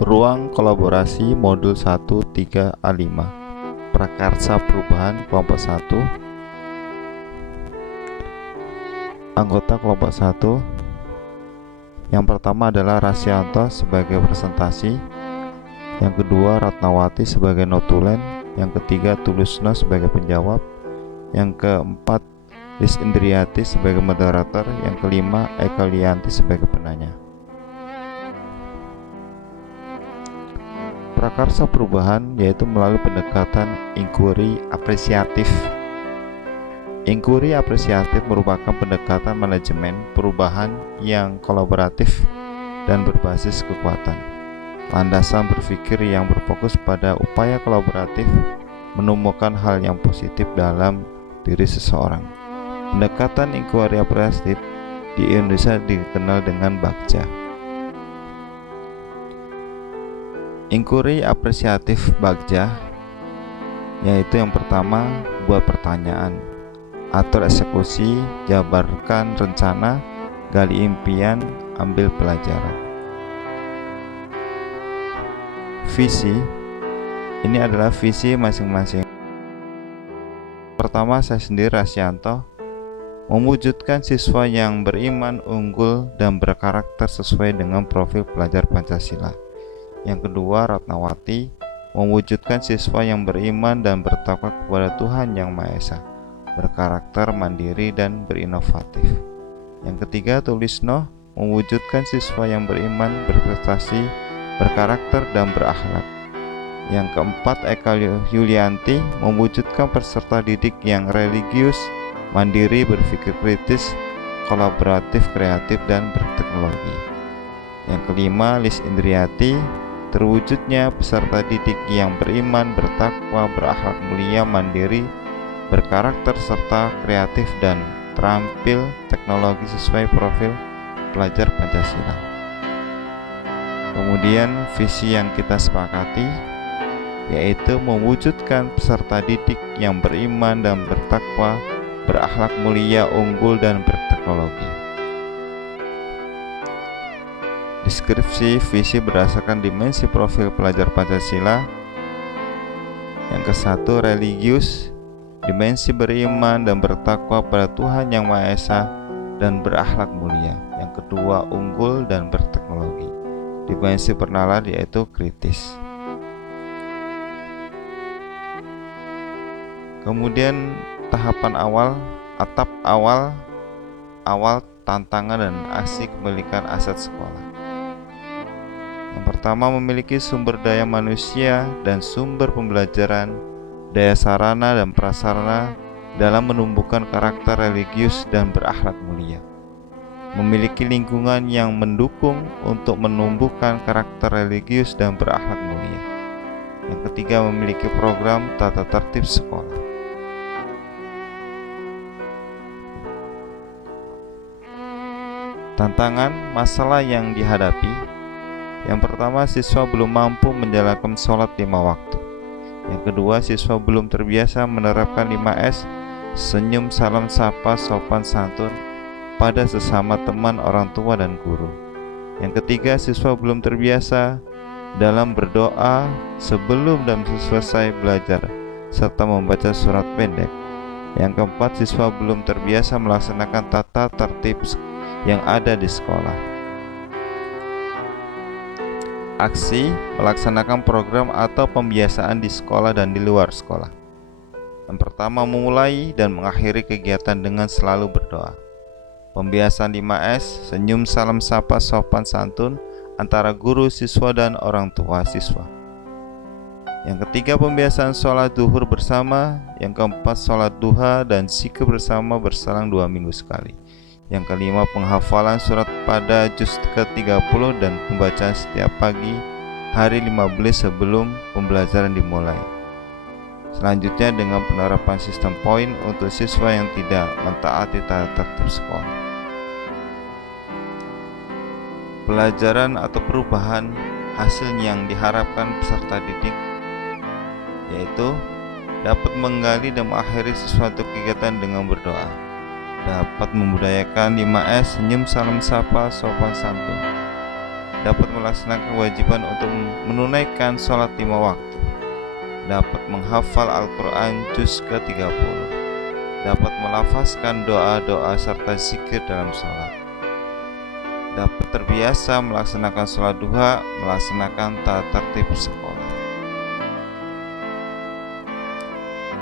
Ruang kolaborasi modul 1 3A5. Prakarsa perubahan kelompok 1. Anggota kelompok 1. Yang pertama adalah Rasyanto sebagai presentasi, yang kedua Ratnawati sebagai notulen, yang ketiga Tulusno sebagai penjawab, yang keempat Lis Indriati sebagai moderator, yang kelima Eka Lianti sebagai penanya. Prakarsa perubahan yaitu melalui pendekatan inquiry apresiatif. Inquiry apresiatif merupakan pendekatan manajemen perubahan yang kolaboratif dan berbasis kekuatan. Landasan berpikir yang berfokus pada upaya kolaboratif menemukan hal yang positif dalam diri seseorang. Pendekatan inquiry apresiatif di Indonesia dikenal dengan Bagja. Inquiry apresiatif Bagja yaitu yang pertama, buat pertanyaan, atur eksekusi, jabarkan rencana, gali impian, ambil pelajaran. Visi, ini adalah visi masing-masing. Pertama, saya sendiri Rasyanto mewujudkan siswa yang beriman, unggul, dan berkarakter sesuai dengan profil pelajar Pancasila. Yang kedua, Ratnawati mewujudkan siswa yang beriman dan bertakwa kepada Tuhan Yang Maha Esa, berkarakter mandiri dan berinovatif. Yang ketiga, Tulisno mewujudkan siswa yang beriman, berprestasi, berkarakter, dan berakhlak. Yang keempat, Eka Yulianti mewujudkan peserta didik yang religius, mandiri, berpikir kritis, kolaboratif, kreatif, dan berteknologi. Yang kelima, Lis Indriati terwujudnya peserta didik yang beriman, bertakwa, berakhlak mulia, mandiri, berkarakter, serta kreatif dan terampil teknologi sesuai profil pelajar Pancasila. Kemudian visi yang kita sepakati yaitu mewujudkan peserta didik yang beriman dan bertakwa, berakhlak mulia, unggul, dan berteknologi. Deskripsi visi berdasarkan dimensi profil pelajar Pancasila. Yang ke-1, religius, dimensi beriman dan bertakwa pada Tuhan Yang Maha Esa dan berakhlak mulia. Yang kedua, unggul dan berteknologi, dimensi pernalar yaitu kritis. Kemudian tahapan awal, atap awal tantangan dan aksi kepemilikan aset sekolah. Yang pertama, memiliki sumber daya manusia dan sumber pembelajaran, daya sarana dan prasarana dalam menumbuhkan karakter religius dan berakhlak mulia. Memiliki lingkungan yang mendukung untuk menumbuhkan karakter religius dan berakhlak mulia. Yang ketiga, memiliki program tata tertib sekolah. Tantangan, masalah yang dihadapi. Yang pertama, siswa belum mampu menjalankan sholat 5 waktu. Yang kedua, siswa belum terbiasa menerapkan 5S, senyum, salam, sapa, sopan santun pada sesama teman, orang tua, dan guru. Yang ketiga, siswa belum terbiasa dalam berdoa sebelum dan selesai belajar, serta membaca surat pendek. Yang keempat, siswa belum terbiasa melaksanakan tata tertib yang ada di sekolah. Aksi, melaksanakan program atau pembiasaan di sekolah dan di luar sekolah. Yang pertama, memulai dan mengakhiri kegiatan dengan selalu berdoa. Pembiasaan 5S, senyum, salam, sapa, sopan santun antara guru, siswa, dan orang tua siswa. Yang ketiga, pembiasaan sholat duhur bersama. Yang keempat, sholat duha dan zikir bersama berselang 2 minggu sekali. Yang kelima, penghafalan surat pada juz ke-30 dan pembacaan setiap pagi hari 15 sebelum pembelajaran dimulai. Selanjutnya, dengan penerapan sistem poin untuk siswa yang tidak mentaati tata tertib sekolah. Pelajaran atau perubahan hasil yang diharapkan peserta didik yaitu dapat menggali dan mengakhiri sesuatu kegiatan dengan berdoa, dapat membudayakan 5S, senyum, salam, sapa, sopan santun, dapat melaksanakan kewajiban untuk menunaikan sholat 5 waktu, dapat menghafal Al-Quran juz ke-30, dapat melafazkan doa-doa serta zikir dalam sholat, dapat terbiasa melaksanakan sholat duha, melaksanakan tata tertib sekolah.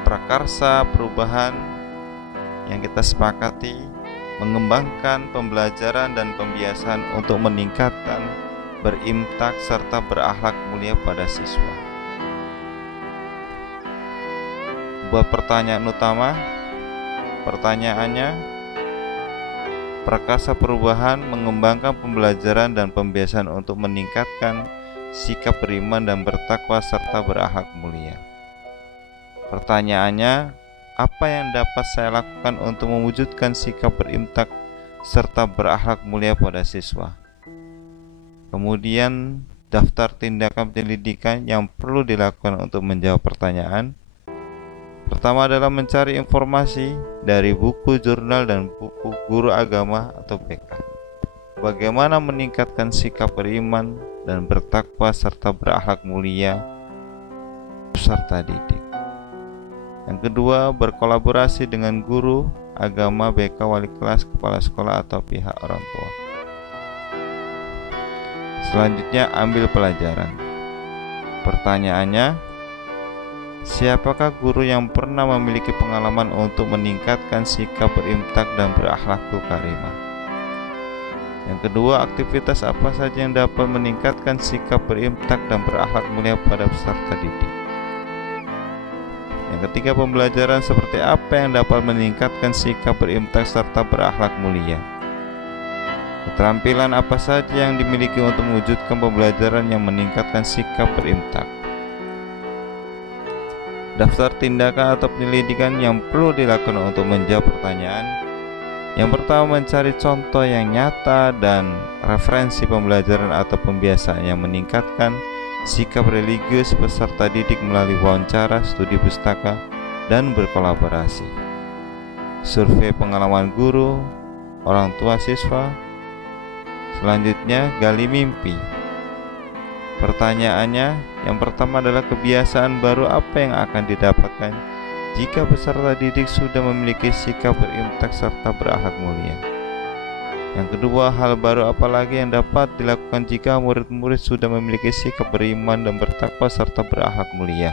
Prakarsa perubahan yang kita sepakati mengembangkan pembelajaran dan pembiasaan untuk meningkatkan berimtak serta berakhlak mulia pada siswa. Buat pertanyaan utama, pertanyaannya, prakarsa perubahan mengembangkan pembelajaran dan pembiasaan untuk meningkatkan sikap beriman dan bertakwa serta berakhlak mulia. Pertanyaannya, apa yang dapat saya lakukan untuk mewujudkan sikap berimtak serta berakhlak mulia pada siswa? Kemudian, daftar tindakan penyelidikan yang perlu dilakukan untuk menjawab pertanyaan. Pertama adalah mencari informasi dari buku, jurnal, dan buku guru agama atau BK. Bagaimana meningkatkan sikap beriman dan bertakwa serta berakhlak mulia peserta didik. Yang kedua, berkolaborasi dengan guru agama, BK, wali kelas, kepala sekolah, atau pihak orang tua. Selanjutnya, ambil pelajaran. Pertanyaannya, siapakah guru yang pernah memiliki pengalaman untuk meningkatkan sikap berimtak dan berakhlakul karimah? Yang kedua, aktivitas apa saja yang dapat meningkatkan sikap berimtak dan berakhlak mulia pada peserta didik? Yang ketiga, pembelajaran seperti apa yang dapat meningkatkan sikap berimtak serta berakhlak mulia? Keterampilan apa saja yang dimiliki untuk mewujudkan pembelajaran yang meningkatkan sikap berimtak? Daftar tindakan atau penyelidikan yang perlu dilakukan untuk menjawab pertanyaan. Yang pertama, mencari contoh yang nyata dan referensi pembelajaran atau pembiasaan yang meningkatkan sikap religius peserta didik melalui wawancara, studi pustaka, dan berkolaborasi. Survei pengalaman guru, orang tua siswa. Selanjutnya, gali mimpi. Pertanyaannya, yang pertama adalah kebiasaan baru apa yang akan didapatkan jika peserta didik sudah memiliki sikap berimtak serta berakhlak mulia. Yang kedua, hal baru apa lagi yang dapat dilakukan jika murid-murid sudah memiliki sikap beriman dan bertakwa serta berakhlak mulia.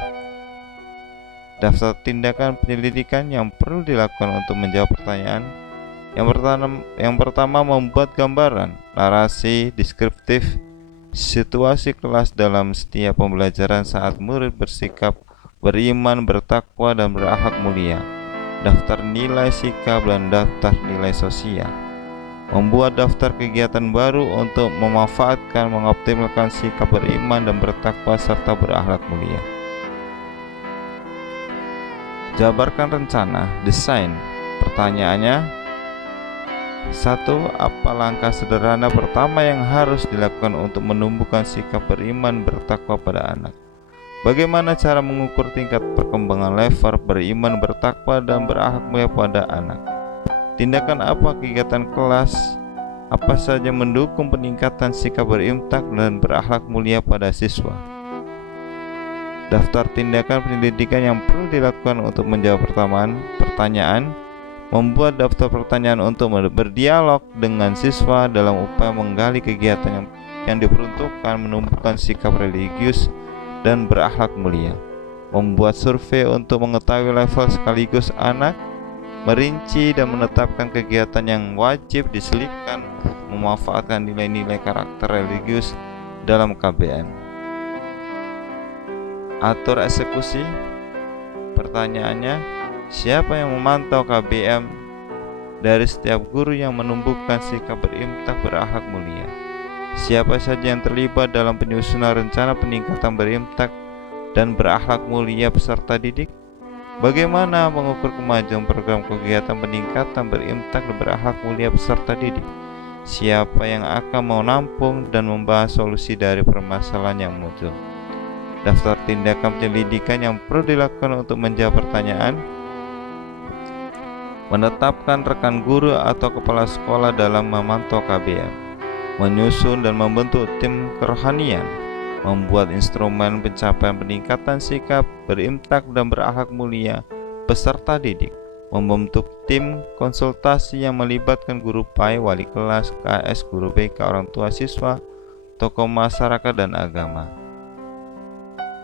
Daftar tindakan penyelidikan yang perlu dilakukan untuk menjawab pertanyaan. Yang pertama, membuat gambaran, narasi deskriptif situasi kelas dalam setiap pembelajaran saat murid bersikap beriman, bertakwa, dan berakhlak mulia. Daftar nilai sikap dan daftar nilai sosial. Membuat daftar kegiatan baru untuk memanfaatkan, mengoptimalkan sikap beriman dan bertakwa serta berakhlak mulia. Jabarkan rencana, desain. Pertanyaannya, 1. Apa langkah sederhana pertama yang harus dilakukan untuk menumbuhkan sikap beriman bertakwa pada anak? Bagaimana cara mengukur tingkat perkembangan level beriman, bertakwa, dan berakhlak mulia pada anak? Tindakan apa kegiatan kelas apa saja mendukung peningkatan sikap berimtak dan berakhlak mulia pada siswa? Daftar tindakan penyelidikan yang perlu dilakukan untuk menjawab pertanyaan. Membuat daftar pertanyaan untuk berdialog dengan siswa dalam upaya menggali kegiatan yang diperuntukkan menumbuhkan sikap religius dan berakhlak mulia. Membuat survei untuk mengetahui level sekaligus anak. Merinci dan menetapkan kegiatan yang wajib diselipkan, memanfaatkan nilai-nilai karakter religius dalam KBM. Atur eksekusi. Pertanyaannya, siapa yang memantau KBM dari setiap guru yang menumbuhkan sikap berimtak berakhlak mulia? Siapa saja yang terlibat dalam penyusunan rencana peningkatan berimtak dan berakhlak mulia peserta didik? Bagaimana mengukur kemajuan program kegiatan peningkatan berimtak dan berakhlak mulia peserta didik? Siapa yang akan menampung dan membahas solusi dari permasalahan yang muncul? Daftar tindakan penyelidikan yang perlu dilakukan untuk menjawab pertanyaan. Menetapkan rekan guru atau kepala sekolah dalam memantau KBM. menyusun dan membentuk tim kerohanian, membuat instrumen pencapaian peningkatan sikap, berimtak dan berakhlak mulia, peserta didik, membentuk tim konsultasi yang melibatkan guru PAI, wali kelas, KS, guru BK, orang tua siswa, tokoh masyarakat dan agama.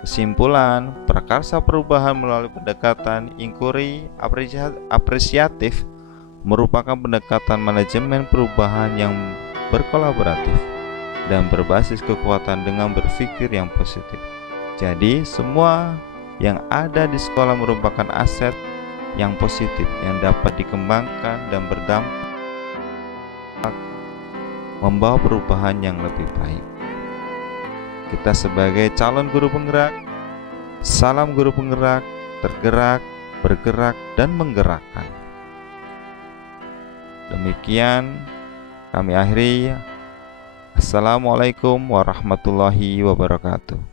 Kesimpulan, prakarsa perubahan melalui pendekatan inquiry apresiatif merupakan pendekatan manajemen perubahan yang berkolaboratif dan berbasis kekuatan dengan berpikir yang positif. Jadi, semua yang ada di sekolah merupakan aset yang positif yang dapat dikembangkan dan berdampak membawa perubahan yang lebih baik. Kita sebagai calon guru penggerak, salam guru penggerak, tergerak, bergerak, dan menggerakkan. Demikian kami akhiri. Assalamualaikum warahmatullahi wabarakatuh.